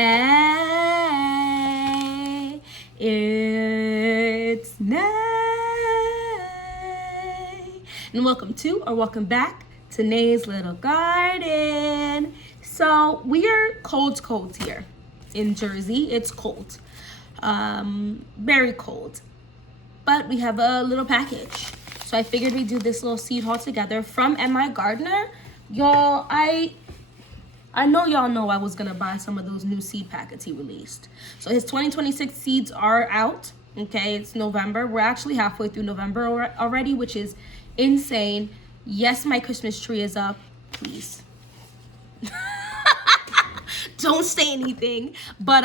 Hey, it's Nay. And welcome to or welcome back to Nay's Little Garden. So we are cold here in Jersey. It's cold, very cold. But we have a little package. So I figured we'd do this little seed haul together from MIGardener. Y'all, I know y'all know I was gonna buy some of those new seed packets he released. So his 2026 seeds are out. Okay, it's November. We're actually halfway through November already, which is insane. Yes, my Christmas tree is up. Please. Don't say anything. But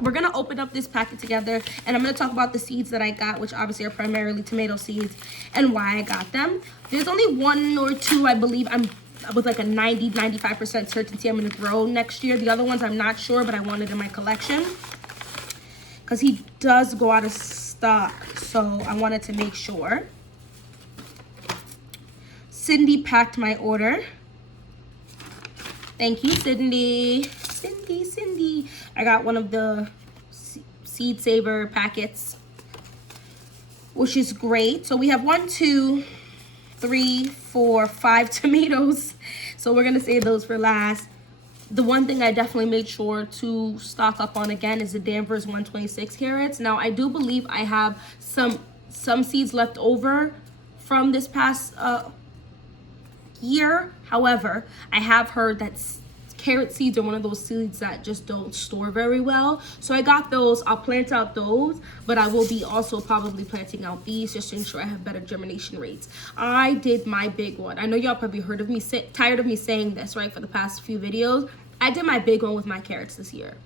we're gonna open up this packet together, and I'm gonna talk about the seeds that I got, which obviously are primarily tomato seeds, and why I got them. There's only one or two, I believe, I'm with like a 90-95% certainty I'm gonna grow next year. The other ones I'm not sure, but I wanted in my collection because he does go out of stock, so I wanted to make sure. Cindy packed my order. Thank you, Cindy. Cindy. I got one of the Seed Saver packets, which is great. So we have 1, 2, 3, 4, 5 tomatoes. So we're gonna save those for last. The one thing I definitely made sure to stock up on again is the Danvers 126 carrots. Now I do believe I have some seeds left over from this past year. However, I have heard that carrot seeds are one of those seeds that just don't store very well. So I got those. I'll plant out those, but I will be also probably planting out these just to ensure I have better germination rates. I did my big one. I know y'all probably tired of me saying this, right, for the past few videos. I did my big one with my carrots this year.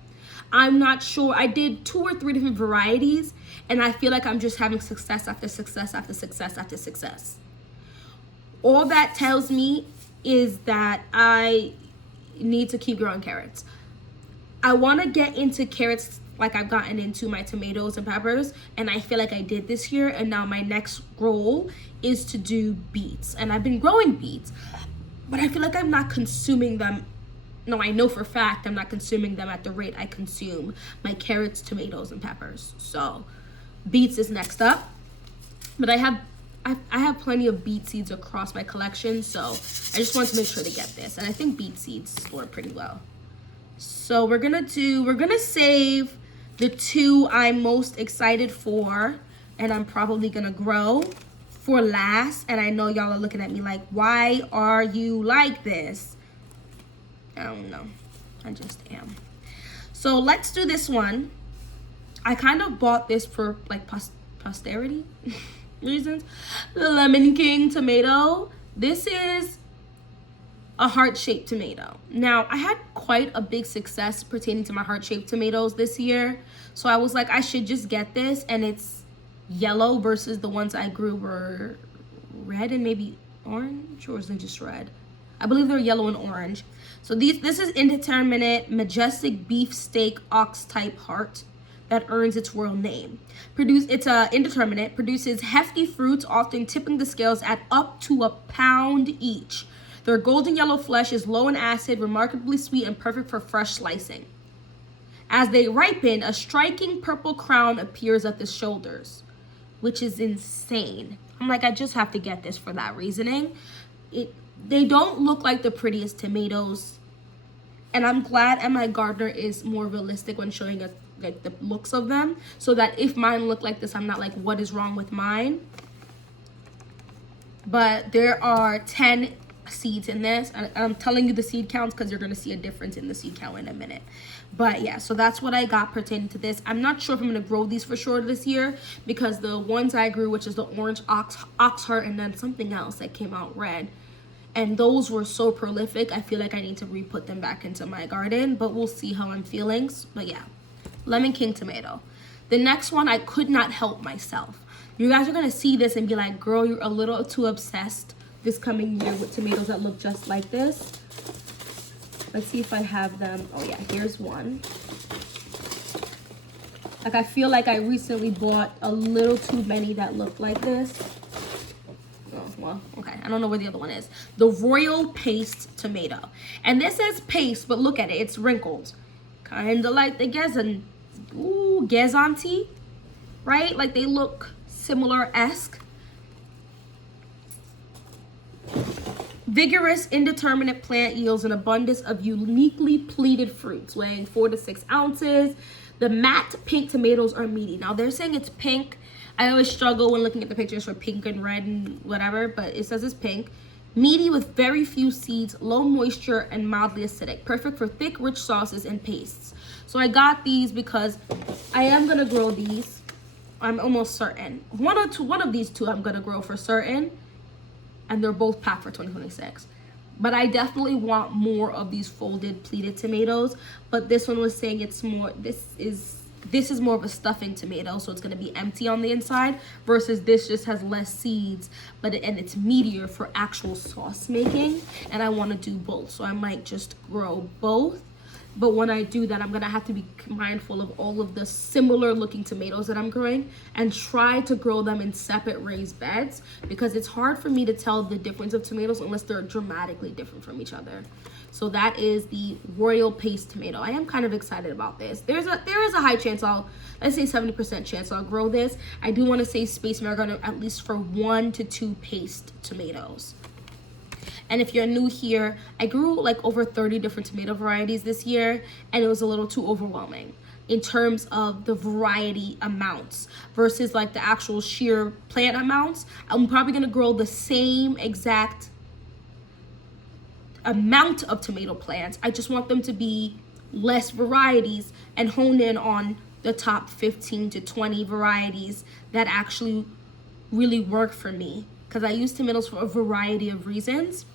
I'm not sure. I did 2 or 3 different varieties, and I feel like I'm just having success after success after success after success. All that tells me is that I need to keep growing carrots. I want to get into carrots like I've gotten into my tomatoes and peppers, and I feel like I did this year. And now my next goal is to do beets, and I've been growing beets, but I feel like I'm not consuming them. No, I know for a fact I'm not consuming them at the rate I consume my carrots, tomatoes, and peppers. So beets is next up, but I have plenty of beet seeds across my collection, so I just wanted to make sure to get this. And I think beet seeds store pretty well. So we're gonna save the 2 I'm most excited for, and I'm probably gonna grow, for last. And I know y'all are looking at me like, why are you like this? I don't know, I just am. So let's do this one. I kind of bought this for like posterity reasons. The Lemon King tomato. This is a heart-shaped tomato. Now, I had quite a big success pertaining to my heart-shaped tomatoes this year, so I was like, I should just get this. And it's yellow versus the ones I grew were red and maybe orange, or is it just red? I believe they're yellow and orange. So this is indeterminate majestic beefsteak ox type heart that earns its royal name. It's indeterminate, produces hefty fruits, often tipping the scales at up to a pound each. Their golden yellow flesh is low in acid, remarkably sweet, and perfect for fresh slicing. As they ripen, a striking purple crown appears at the shoulders, which is insane. I'm like, I just have to get this for that reasoning. They don't look like the prettiest tomatoes, and I'm glad MIGardener is more realistic when showing us like the looks of them, so that if mine look like this, I'm not like, what is wrong with mine? But there are 10 seeds in this. I'm telling you the seed counts because you're going to see a difference in the seed count in a minute. But yeah, so that's what I got pertaining to this. I'm not sure if I'm going to grow these for sure this year, because the ones I grew, which is the orange ox heart, and then something else that came out red, and those were so prolific, I feel like I need to re-put them back into my garden, but we'll see how I'm feeling. But yeah, Lemon King tomato. The next one, I could not help myself. You guys are gonna see this and be like, girl, you're a little too obsessed this coming year with tomatoes that look just like this. Let's see if I have them. Oh yeah, here's one. Like, I feel like I recently bought a little too many that look like this. Oh, well, okay, I don't know where the other one is. The Royal Paste tomato. And this says paste, but look at it, it's wrinkled. Kind of like the Gezanti, right? Like they look similar-esque. Vigorous, indeterminate plant yields an abundance of uniquely pleated fruits, weighing 4 to 6 ounces. The matte pink tomatoes are meaty. Now they're saying it's pink. I always struggle when looking at the pictures for pink and red and whatever, but it says it's pink. Meaty with very few seeds, low moisture, and mildly acidic. Perfect for thick, rich sauces and pastes. So I got these because I am gonna grow these. I'm almost certain. One of these two I'm gonna grow for certain. And they're both packed for 2026. But I definitely want more of these folded pleated tomatoes. But this one was saying it's more, this is more of a stuffing tomato, so it's gonna be empty on the inside, versus this just has less seeds, and it's meatier for actual sauce making. And I wanna do both, so I might just grow both. But when I do that, I'm gonna have to be mindful of all of the similar looking tomatoes that I'm growing and try to grow them in separate raised beds, because it's hard for me to tell the difference of tomatoes unless they're dramatically different from each other. So that is the Royal Paste tomato. I am kind of excited about this. There is a high chance let's say 70% chance I'll grow this. I do want to save space in MIGardener at least for 1 to 2 paste tomatoes. And if you're new here, I grew like over 30 different tomato varieties this year, and it was a little too overwhelming in terms of the variety amounts versus like the actual sheer plant amounts. I'm probably gonna grow the same exact amount of tomato plants. I just want them to be less varieties and hone in on the top 15 to 20 varieties that actually really work for me, because I use tomatoes for a variety of reasons.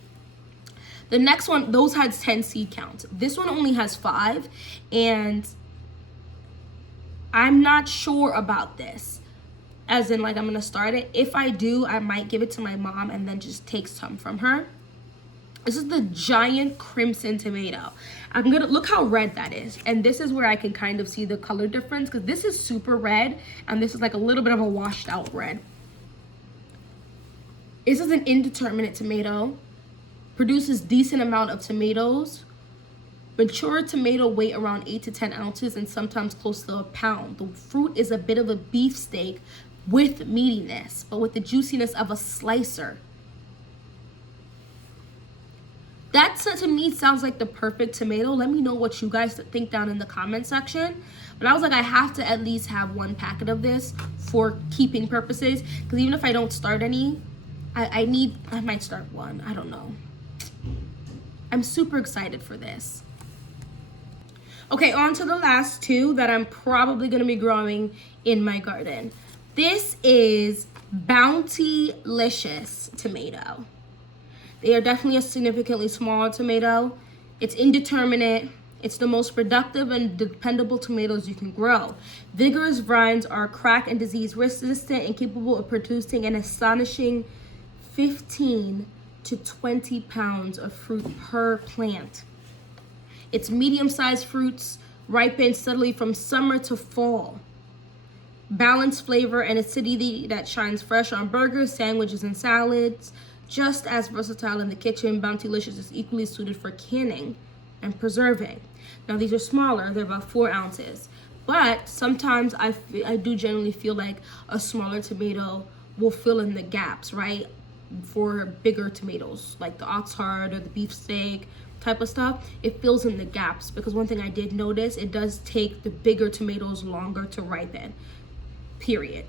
The next one, those had 10 seed counts. This one only has 5, and I'm not sure about this. As in, like, I'm gonna start it. If I do, I might give it to my mom and then just take some from her. This is the giant crimson tomato. Look how red that is. And this is where I can kind of see the color difference, because this is super red and this is like a little bit of a washed out red. This is an indeterminate tomato. Produces decent amount of tomatoes. Mature tomato weight around 8 to 10 ounces and sometimes close to a pound. The fruit is a bit of a beefsteak with meatiness, but with the juiciness of a slicer. That to me sounds like the perfect tomato. Let me know what you guys think down in the comment section. But I was like, I have to at least have 1 packet of this for keeping purposes, because even if I don't start any, I might start 1. I don't know. I'm super excited for this. Okay, on to the last 2 that I'm probably gonna be growing in my garden. This is Bounty-licious tomato. They are definitely a significantly smaller tomato. It's indeterminate. It's the most productive and dependable tomatoes you can grow. Vigorous vines are crack and disease resistant and capable of producing an astonishing 15 to 20 pounds of fruit per plant. Its medium-sized fruits ripen steadily from summer to fall. Balanced flavor and acidity that shines fresh on burgers, sandwiches, and salads. Just as versatile in the kitchen, Bounty-licious is equally suited for canning and preserving. Now these are smaller, they're about 4 ounces. But sometimes I do generally feel like a smaller tomato will fill in the gaps, right? For bigger tomatoes, like the oxheart or the beefsteak type of stuff, it fills in the gaps. Because one thing I did notice, it does take the bigger tomatoes longer to ripen, period.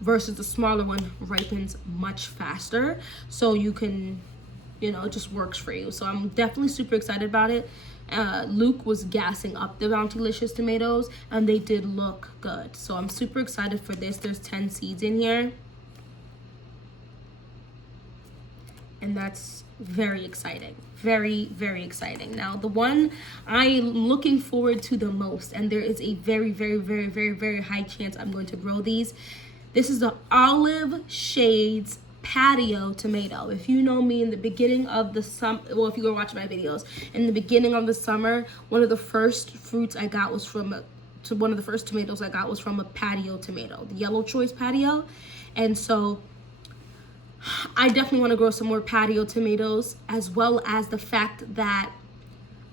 Versus the smaller one ripens much faster. So you can, it just works for you. So I'm definitely super excited about it. Luke was gassing up the Bounty-licious tomatoes and they did look good. So I'm super excited for this. There's 10 seeds in here. And that's very exciting. Very, very exciting. Now, the one I'm looking forward to the most, and there is a very, very, very, very, very high chance I'm going to grow these. This is the Olive Shades Patio Tomato. If you know me, in the beginning of the summer, well, if you go watch my videos, in the beginning of the summer, one of the first fruits I got was one of the first tomatoes I got was from a patio tomato, the Yellow Choice Patio. And so I definitely want to grow some more patio tomatoes, as well as the fact that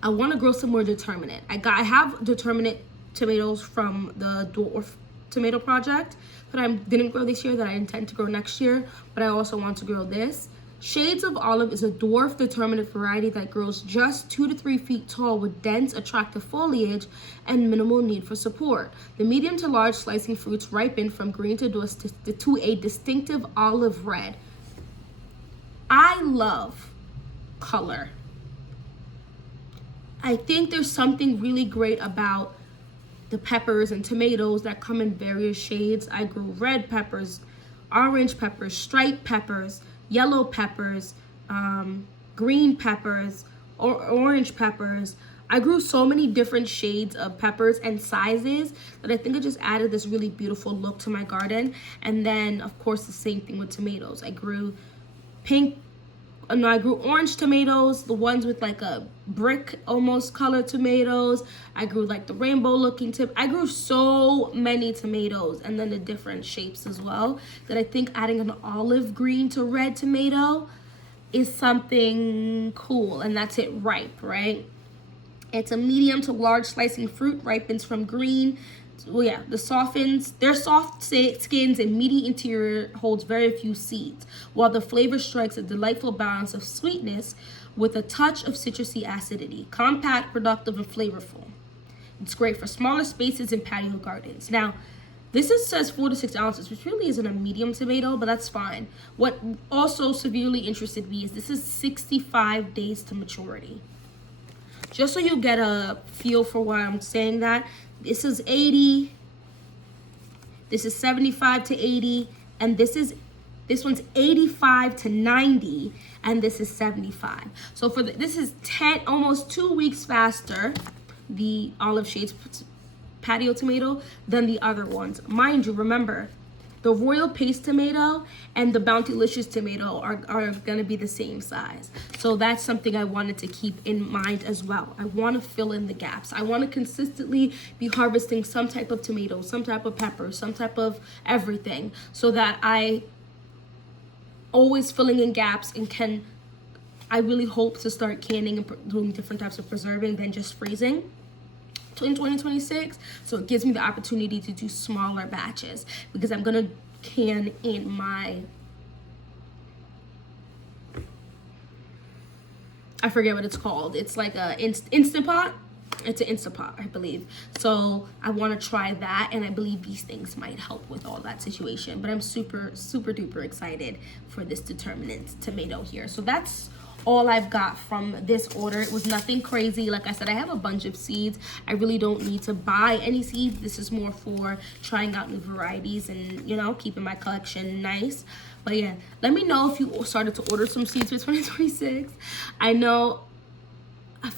I want to grow some more determinate. I have determinate tomatoes from the dwarf tomato project that I didn't grow this year that I intend to grow next year, but I also want to grow this. Shades of Olive is a dwarf determinate variety that grows just 2 to 3 feet tall with dense, attractive foliage and minimal need for support. The medium to large slicing fruits ripen from green to a distinctive olive red. I love color. I think there's something really great about the peppers and tomatoes that come in various shades. I grew red peppers, orange peppers, striped peppers, yellow peppers, green peppers, orange peppers. I grew so many different shades of peppers and sizes that I think it just added this really beautiful look to my garden. And then, of course, the same thing with tomatoes. I grew I grew orange tomatoes, the ones with like a brick almost color tomatoes. I grew like the rainbow looking I grew so many tomatoes, and then the different shapes as well, that I think adding an olive green to red tomato is something cool. And that's it ripe, right? It's a medium to large slicing fruit, ripens from green. Well, yeah, their soft skins and meaty interior holds very few seeds, while the flavor strikes a delightful balance of sweetness with a touch of citrusy acidity. Compact, productive, and flavorful. It's great for smaller spaces and patio gardens. Now, this says 4 to 6 ounces, which really isn't a medium tomato, but that's fine. What also severely interested me is this is 65 days to maturity. Just so you get a feel for why I'm saying that, this is 80, this is 75 to 80, and this one's 85 to 90, and this is 75. So this is almost 2 weeks faster, the Olive Shades patio tomato, than the other ones. Mind you, remember, the Royal Paste tomato and the Bountylicious tomato are gonna be the same size. So that's something I wanted to keep in mind as well. I wanna fill in the gaps. I wanna consistently be harvesting some type of tomato, some type of pepper, some type of everything, so that I always filling in gaps and I really hope to start canning and doing different types of preserving than just freezing in 2026. So it gives me the opportunity to do smaller batches, because I'm gonna can in my, I forget what it's called. It's like a Instant Pot. It's an Instant Pot, I believe. So I want to try that, and I believe these things might help with all that situation. But I'm super, super duper excited for this determinate tomato here. So that's all I've got from this order. It was nothing crazy. Like I said, I have a bunch of seeds. I really don't need to buy any seeds. This is more for trying out new varieties and, you know, keeping my collection nice. But yeah, let me know if you started to order some seeds for 2026. I know, I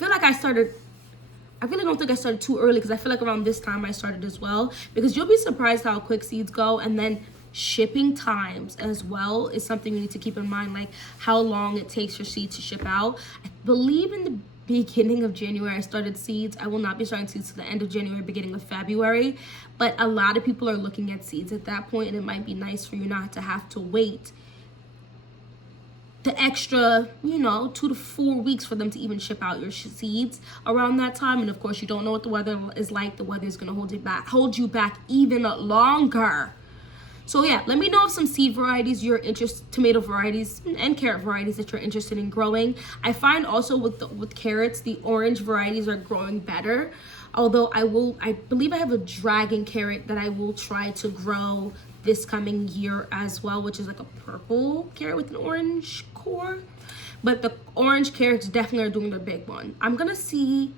really don't think I started too early, because I feel like around this time I started as well, because you'll be surprised how quick seeds go. And then shipping times as well is something you need to keep in mind, like how long it takes your seeds to ship out. I believe in the beginning of January I started seeds. I will not be starting seeds to the end of January, beginning of February, but a lot of people are looking at seeds at that point, and it might be nice for you not to have to wait the extra, 2 to 4 weeks for them to even ship out your seeds around that time. And of course, you don't know what the weather is like. The weather is going to hold you back even longer. So yeah, let me know if some seed varieties you're interested, tomato varieties and carrot varieties that you're interested in growing. I find also with carrots, the orange varieties are growing better. Although I believe I have a dragon carrot that I will try to grow this coming year as well, which is like a purple carrot with an orange core. But the orange carrots definitely are doing their big one. I'm gonna see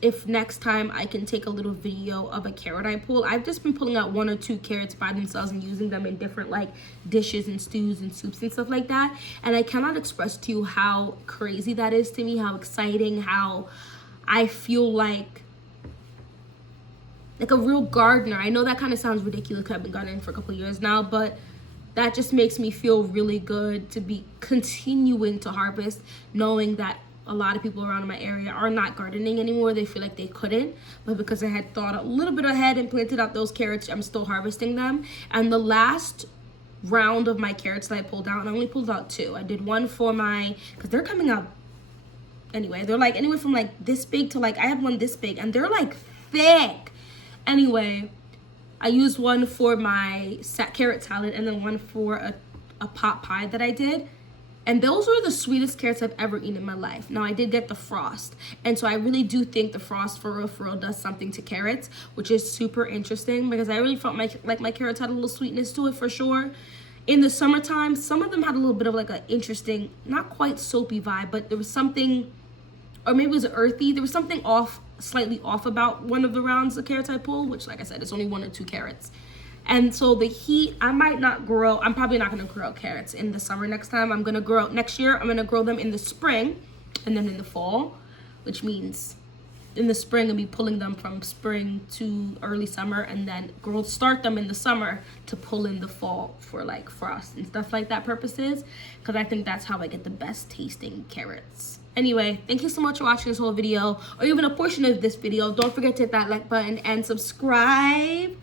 if next time I can take a little video of a carrot I pull. I've just been pulling out 1 or 2 carrots by themselves and using them in different like dishes and stews and soups and stuff like that. And I cannot express to you how crazy that is to me, how exciting, how I feel like a real gardener. I know that kind of sounds ridiculous because I've been gardening for a couple of years now, but that just makes me feel really good to be continuing to harvest, knowing that a lot of people around in my area are not gardening anymore. They feel like they couldn't, but because I had thought a little bit ahead and planted out those carrots, I'm still harvesting them. And the last round of my carrots that I pulled out, I only pulled out 2. I did one for because they're coming out Anyway, they're like anywhere from like this big to like, I have one this big and they're like thick. Anyway, I used one for my carrot salad and then one for a pot pie that I did. And those were the sweetest carrots I've ever eaten in my life. Now, I did get the frost. And so I really do think the frost for real does something to carrots, which is super interesting because I really felt like my carrots had a little sweetness to it for sure. In the summertime, some of them had a little bit of like an interesting, not quite soapy vibe, but there was something, or maybe it was earthy. There was something slightly off about one of the rounds of carrots I pulled, which like I said, it's only 1 or 2 carrots. And so the heat, I'm probably not gonna grow carrots in the summer next year. I'm gonna grow them in the spring and then in the fall, which means in the spring I'll be pulling them from spring to early summer and then start them in the summer to pull in the fall for like frost and stuff like that purposes, because I think that's how I get the best tasting carrots. Anyway, thank you so much for watching this whole video or even a portion of this video. Don't forget to hit that like button and subscribe.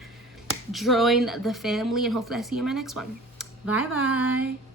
Join the family, and hopefully I see you in my next one. Bye bye.